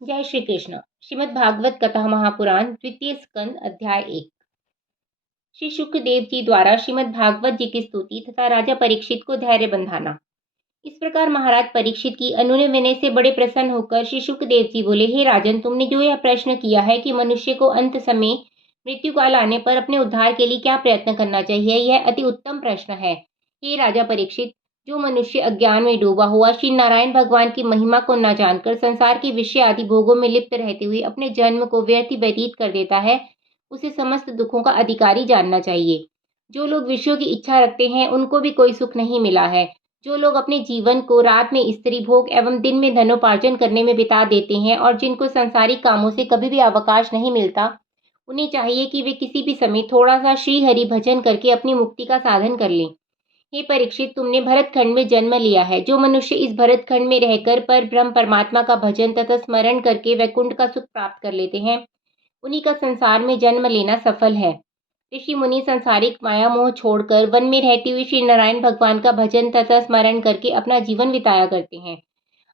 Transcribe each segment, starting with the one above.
जय श्री कृष्ण। श्रीमद् भागवत कथा महापुराण द्वितीय स्कंद अध्याय 1। श्री शुकदेव जी द्वारा श्रीमद् भागवत जी की स्तुति तथा राजा परीक्षित को धैर्य बंधाना। इस प्रकार महाराज परीक्षित की अनुनय विनय से बड़े प्रसन्न होकर श्री शुकदेव जी बोले, हे राजन, तुमने जो यह प्रश्न किया है कि मनुष्य को अंत समय मृत्यु काल आने पर अपने उद्धार के लिए क्या प्रयत्न करना चाहिए, यह अति उत्तम प्रश्न है। हे राजा परीक्षित, जो मनुष्य अज्ञान में डूबा हुआ श्री नारायण भगवान की महिमा को न जानकर संसार के विषय आदि भोगों में लिप्त रहते हुए अपने जन्म को व्यर्थ व्यतीत कर देता है, उसे समस्त दुखों का अधिकारी जानना चाहिए। जो लोग विषयों की इच्छा रखते हैं उनको भी कोई सुख नहीं मिला है। जो लोग अपने जीवन को रात में स्त्री भोग एवं दिन में धनोपार्जन करने में बिता देते हैं और जिनको संसारिक कामों से कभी भी अवकाश नहीं मिलता, उन्हें चाहिए कि वे किसी भी समय थोड़ा सा श्री हरि भजन करके अपनी मुक्ति का साधन कर लें। हे परीक्षित, तुमने भरतखंड में जन्म लिया है। जो मनुष्य इस भरतखंड में रहकर पर ब्रह्म परमात्मा का भजन तथा स्मरण करके वैकुंठ का सुख प्राप्त कर लेते हैं, उन्हीं का संसार में जन्म लेना सफल है। ऋषि मुनि संसारिक माया मोह छोड़कर वन में रहते हुए श्री नारायण भगवान का भजन तथा स्मरण करके अपना जीवन बिताया करते हैं।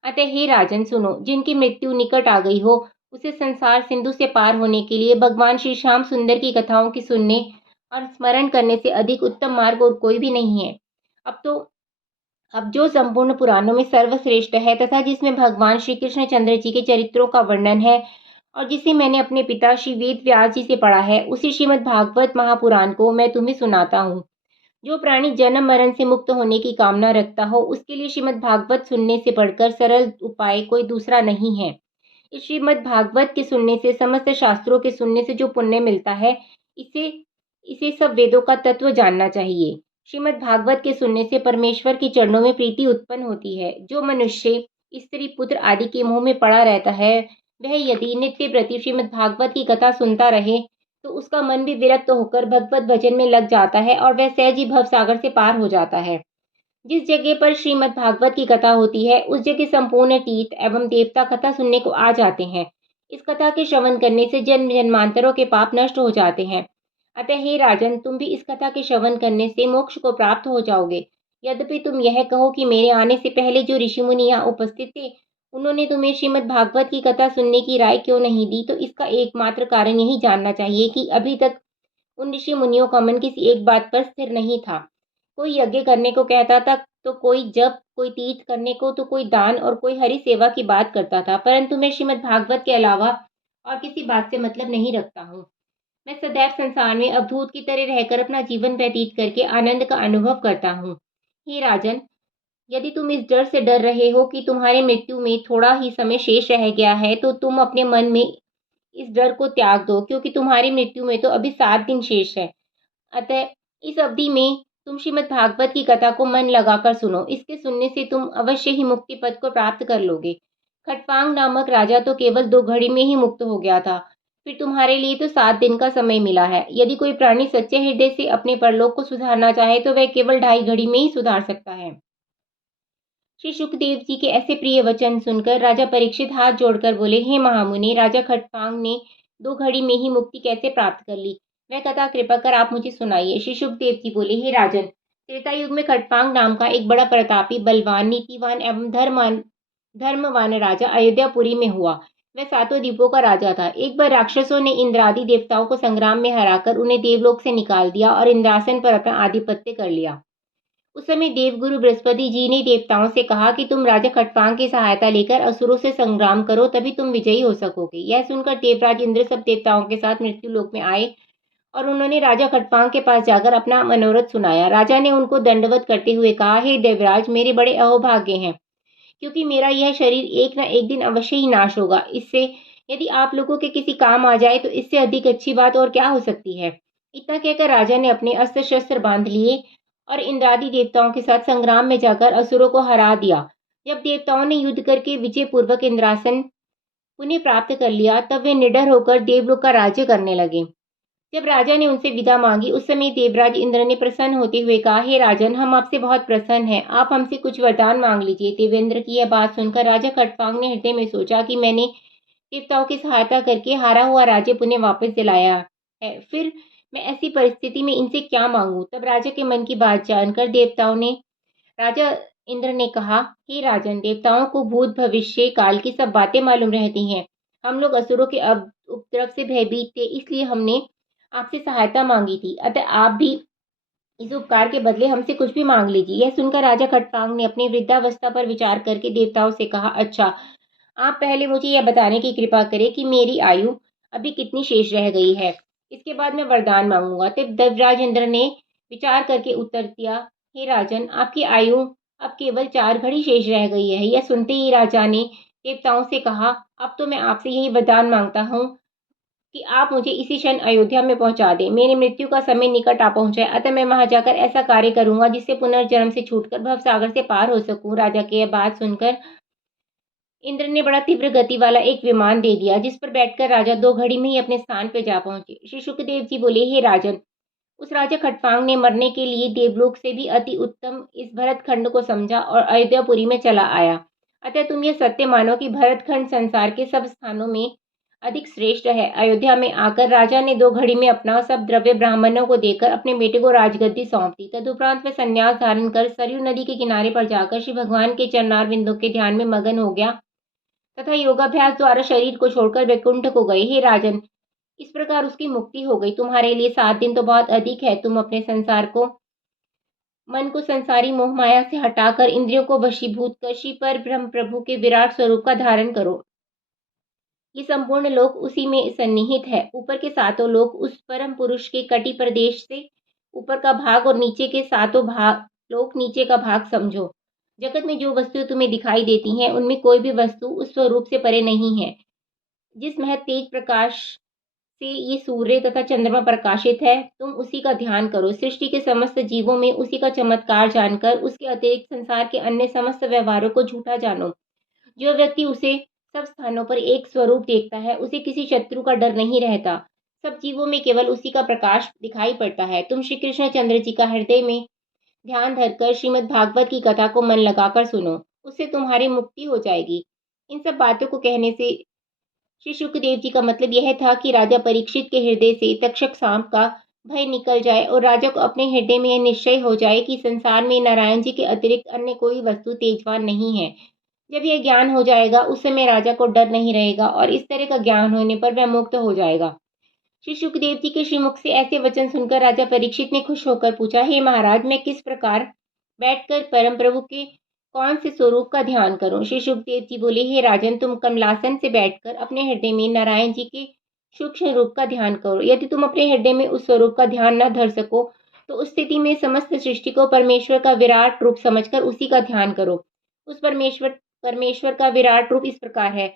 अतः हे राजन सुनो, जिनकी मृत्यु निकट आ गई हो, उसे संसार सिंधु से पार होने के लिए भगवान श्री श्याम सुंदर की कथाओं की सुनने और स्मरण करने से अधिक उत्तम मार्ग और कोई भी नहीं है। अब जो संपूर्ण पुराणों में सर्वश्रेष्ठ है तथा जिसमें भगवान श्री कृष्ण चंद्र जी के चरित्रों का वर्णन है और जिसे मैंने अपने पिता श्री वेद व्यास जी से पढ़ा है, उसी श्रीमद् भागवत महापुराण को मैं तुम्हें सुनाता हूँ। जो प्राणी जन्म मरण से मुक्त होने की कामना रखता हो, उसके लिए श्रीमद् भागवत सुनने से बढ़कर सरल उपाय कोई दूसरा नहीं है। इस श्रीमद् भागवत के सुनने से, समस्त शास्त्रों के सुनने से जो पुण्य मिलता है, इसे इसे सब वेदों का तत्व जानना चाहिए। श्रीमद् भागवत के सुनने से परमेश्वर के चरणों में प्रीति उत्पन्न होती है। जो मनुष्य स्त्री पुत्र आदि के मोह में पड़ा रहता है, वह यदि नित्य प्रति श्रीमद् भागवत की कथा सुनता रहे तो उसका मन भी विरक्त होकर भगवत भजन में लग जाता है और वह सहज ही भव सागर से पार हो जाता है। जिस जगह पर श्रीमद् भागवत की कथा होती है, उस जगह संपूर्ण तीर्थ एवं देवता कथा सुनने को आ जाते हैं। इस कथा के श्रवण करने से जन्म जन्मांतरों के पाप नष्ट हो जाते हैं। अतः हे राजन, तुम भी इस कथा के श्रवण करने से मोक्ष को प्राप्त हो जाओगे। यद्यपि तुम यह कहो कि मेरे आने से पहले जो ऋषि मुनि यहाँ उपस्थित थे, उन्होंने तुम्हें श्रीमद् भागवत की कथा सुनने की राय क्यों नहीं दी, तो इसका एकमात्र कारण यही जानना चाहिए कि अभी तक उन ऋषि मुनियों का मन किसी एक बात पर स्थिर नहीं था। कोई यज्ञ करने को कहता था, तो कोई जप, कोई तीर्थ करने को, तो कोई दान और कोई हरि सेवा की बात करता था। परंतु मैं श्रीमद् भागवत के अलावा और किसी बात से मतलब नहीं रखता हूँ। मैं सदैव संसार में अवधूत की तरह रहकर अपना जीवन व्यतीत करके आनंद का अनुभव करता हूँ। हे राजन, यदि तुम इस डर से डर रहे हो कि तुम्हारे मृत्यु में थोड़ा ही समय शेष रह गया है, तो तुम अपने मन में इस डर को त्याग दो, क्योंकि तुम्हारी मृत्यु में तो अभी 7 दिन शेष है। अतः इस अवधि में तुम श्रीमद् भागवत की कथा को मन लगाकर सुनो। इसके सुनने से तुम अवश्य ही मुक्ति पद को प्राप्त कर लोगे। खटवांग नामक राजा तो केवल 2 घड़ी में ही मुक्त हो गया था, फिर तुम्हारे लिए तो 7 दिन का समय मिला है। यदि कोई प्राणी सच्चे हृदय से अपने परलोक को सुधारना चाहे तो वह केवल 2.5 घड़ी में ही सुधार सकता है। श्री सुखदेव जी के ऐसे प्रिय वचन सुनकर राजा परीक्षित हाथ जोड़कर बोले, हे महामुनि, राजा खटवांग ने 2 घड़ी में ही मुक्ति कैसे प्राप्त कर ली, वह कथा कृपा कर आप मुझे सुनाइए। श्री सुखदेव जी बोले, हे राजन, त्रेता युग में खटवांग नाम का एक बड़ा प्रतापी, बलवान, नीतिवान एवं धर्मवान राजा अयोध्यापुरी में हुआ। वह 7 द्वीपों का राजा था। एक बार राक्षसों ने इंद्रादि देवताओं को संग्राम में हराकर उन्हें देवलोक से निकाल दिया और इंद्रासन पर अपना आधिपत्य कर लिया। उस समय देवगुरु बृहस्पति जी ने देवताओं से कहा कि तुम राजा खटवांग की सहायता लेकर असुरों से संग्राम करो, तभी तुम विजयी हो सकोगे। यह सुनकर देवराज इंद्र सब देवताओं के साथ मृत्यु लोक में आए और उन्होंने राजा खटवांग के पास जाकर अपना मनोरथ सुनाया। राजा ने उनको दंडवत करते हुए कहा, हे देवराज, मेरे बड़े अहोभाग्य हैं, क्योंकि मेरा यह शरीर एक न एक दिन अवश्य ही नाश होगा। इससे यदि आप लोगों के किसी काम आ जाए तो इससे अधिक अच्छी बात और क्या हो सकती है। इतना कहकर राजा ने अपने अस्त्र शस्त्र बांध लिए और इंद्रादि देवताओं के साथ संग्राम में जाकर असुरों को हरा दिया। जब देवताओं ने युद्ध करके विजय पूर्वक इंद्रासन पुनः प्राप्त कर लिया, तब वे निडर होकर देवलोक का राज्य करने लगे। जब राजा ने उनसे विदा मांगी, उस समय देवराज इंद्र ने प्रसन्न होते हुए कहा, हे राजन, हम आपसे बहुत प्रसन्न हैं, आप हमसे कुछ वरदान मांग लीजिए। देवेंद्र की यह बात सुनकर राजा खटवांग ने हृदय में सोचा कि मैंने देवताओं की सहायता करके हारा हुआ राज्य पुनः वापस दिलाया है, फिर मैं ऐसी परिस्थिति में इनसे क्या मांगू। तब राजा के मन की बात जानकर राजा इंद्र ने कहा, हे राजन, देवताओं को भूत भविष्य काल की सब बातें मालूम रहती हैं। हम लोग असुरों के उपद्रव से भयभीत थे, इसलिए हमने आपसे सहायता मांगी थी। अतः आप भी इस उपकार के बदले हमसे कुछ भी मांग लीजिए। यह सुनकर राजा खटकांग ने अपनी वृद्धावस्था पर विचार करके देवताओं से कहा, अच्छा, आप पहले मुझे यह बताने की कृपा करें कि मेरी आयु अभी कितनी शेष रह गई है। इसके बाद मैं वरदान मांगूंगा। तब देवराज इंद्र ने विचार करके उत्तर दिया, हे राजन, आपकी आयु अब केवल 4 घड़ी शेष रह गई है। यह सुनते ही राजा ने देवताओं से कहा, अब तो मैं आपसे यही वरदान मांगता हूँ कि आप मुझे इसी क्षण अयोध्या में पहुंचा दें। मेरी मृत्यु का समय निकट आ पहुंचा है, अतः मैं वहां जाकर ऐसा कार्य करूंगा जिससे पुनर्जन्म से छूटकर भवसागर से पार हो सकूं। राजा की यह बात सुनकर इंद्र ने बड़ा तीव्र गति वाला एक विमान दे दिया, जिस पर बैठकर राजा 2 घड़ी में ही अपने स्थान पर जा पहुंचे। श्री शुकदेव जी बोले, हे राजन, उस राजा खटवांग ने मरने के लिए देवलोक से भी अति उत्तम इस भरतखंड को समझा और अयोध्यापुरी में चला आया। अतः तुम यह सत्य मानो कि भरतखंड संसार के सब स्थानों में अधिक श्रेष्ठ है। अयोध्या में आकर राजा ने 2 घड़ी में अपना सब द्रव्य ब्राह्मणों को देकर अपने बेटे को राजगद्दी सौंप दी। तदुपरांत वह संन्यास धारण कर सरयू नदी के किनारे पर जाकर श्री भगवान के चरणार बिंदु के ध्यान में मगन हो गया तथा योगाभ्यास द्वारा शरीर को छोड़कर वैकुंठ को गए। हे राजन, इस प्रकार उसकी मुक्ति हो गई। तुम्हारे लिए 7 दिन तो बहुत अधिक है। तुम अपने मन को संसारी मोह माया से हटाकर इंद्रियों को वशीभूत कर श्री पर ब्रह्म प्रभु के विराट स्वरूप का धारण करो। ये संपूर्ण लोक उसी में सन्निहित है। ऊपर के 7 लोक उस परम पुरुष के कटी प्रदेश से ऊपर का भाग और नीचे के 7 लोक नीचे का भाग समझो। जगत में जो वस्तुएं तुम्हें दिखाई देती हैं, उनमें कोई भी वस्तु उस स्वरूप से परे नहीं है। जिस महत तेज प्रकाश से ये सूर्य तथा चंद्रमा प्रकाशित है, तुम उसी का ध्यान करो। सृष्टि के समस्त जीवों में उसी का चमत्कार जानकर उसके अतिरिक्त संसार के अन्य समस्त व्यवहारों को झूठा जानो। जो व्यक्ति उसे सब स्थानों पर एक स्वरूप देखता है, उसे किसी शत्रु का डर नहीं रहता। सब जीवों में केवल उसी का प्रकाश दिखाई पड़ता है। तुम श्री कृष्ण चंद्र जी का हृदय में ध्यान धरकर श्रीमद् भागवत की कथा को मन लगाकर सुनो, उससे तुम्हारी मुक्ति हो जाएगी। इन सब बातों को कहने से श्री शुकदेव जी का मतलब यह था कि राजा परीक्षित के हृदय से तक्षक सांप का भय निकल जाए और राजा को अपने हृदय में यह निश्चय हो जाए कि संसार में नारायण जी के अतिरिक्त अन्य कोई वस्तु तेजवान नहीं है। जब यह ज्ञान हो जाएगा, उस समय राजा को डर नहीं रहेगा और इस तरह का ज्ञान होने पर वह मुक्त हो जाएगा। श्री शुकदेव जी के श्रीमुख से ऐसे वचन सुनकर राजा परीक्षित ने खुश होकर पूछा, हे महाराज, मैं किस प्रकार बैठकर परम प्रभु के कौन से स्वरूप का ध्यान करूं? श्री शुकदेव जी बोले, हे राजन, तुम कमलासन से बैठकर अपने हृदय में नारायण जी के सूक्ष्म रूप का ध्यान करो। यदि तुम अपने हृदय में उस स्वरूप का ध्यान न धर सको, तो उस स्थिति में समस्त सृष्टि को परमेश्वर का विराट रूप समझकर उसी का ध्यान करो। उस परमेश्वर का विराट रूप इस प्रकार है।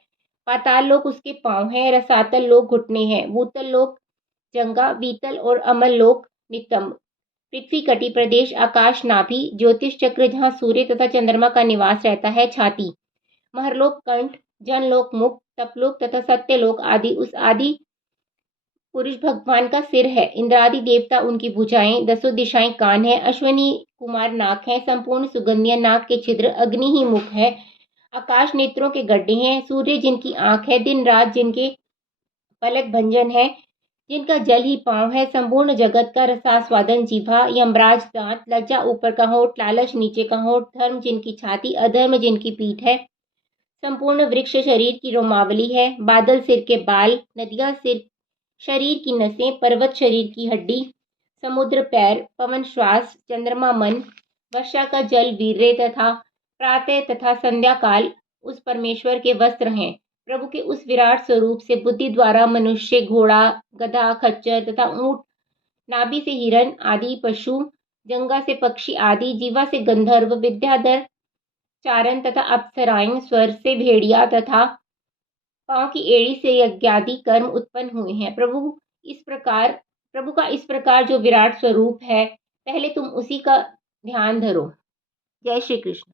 पाताल लोक उसके पांव हैं, रसातल लोक घुटने हैं, भूतल लोक जंगा, वीतल और अमल लोक नितंब, पृथ्वी कटी प्रदेश, आकाश नाभि, ज्योतिष चक्र जहाँ सूर्य तथा चंद्रमा का निवास रहता है, छाती, महरलोक कंठ, जनलोक मुख, तपलोक तथा सत्यलोक आदि उस आदि पुरुष भगवान का सिर है। इंद्रादि देवता उनकी भुजाएं, 10 दिशाएं कान है, अश्वनी कुमार नाक है, संपूर्ण सुगंधियां नाक के छिद्र, अग्नि ही मुख है, आकाश नेत्रों के गड्ढे हैं, सूर्य जिनकी आंख है, दिन रात जिनके पलक भंजन है, जिनका जल ही पांव है, संपूर्ण जगत का रसास्वादन जीभा, यमराज दांत, लज्जा ऊपर का होठ, लालच नीचे का होठ, धर्म जिनकी छाती, अधर्म जिनकी पीठ है, संपूर्ण वृक्ष शरीर की रोमावली है, बादल सिर के बाल, नदियां सिर शरीर की नसें, पर्वत शरीर की हड्डी, समुद्र पैर, पवन श्वास, चंद्रमा मन, वर्षा का जल वीर्य तथा प्रातः तथा संध्या काल उस परमेश्वर के वस्त्र हैं। प्रभु के उस विराट स्वरूप से बुद्धि द्वारा मनुष्य, घोड़ा, गधा, खच्चर तथा ऊंट, नाभि से हिरण आदि पशु, जंगा से पक्षी आदि, जीवा से गंधर्व, विद्याधर चारण तथा अप्सराएं, स्वर से भेड़िया तथा पांव की एड़ी से यज्ञादि कर्म उत्पन्न हुए हैं। प्रभु का इस प्रकार जो विराट स्वरूप है, पहले तुम उसी का ध्यान धरो। जय श्री कृष्ण।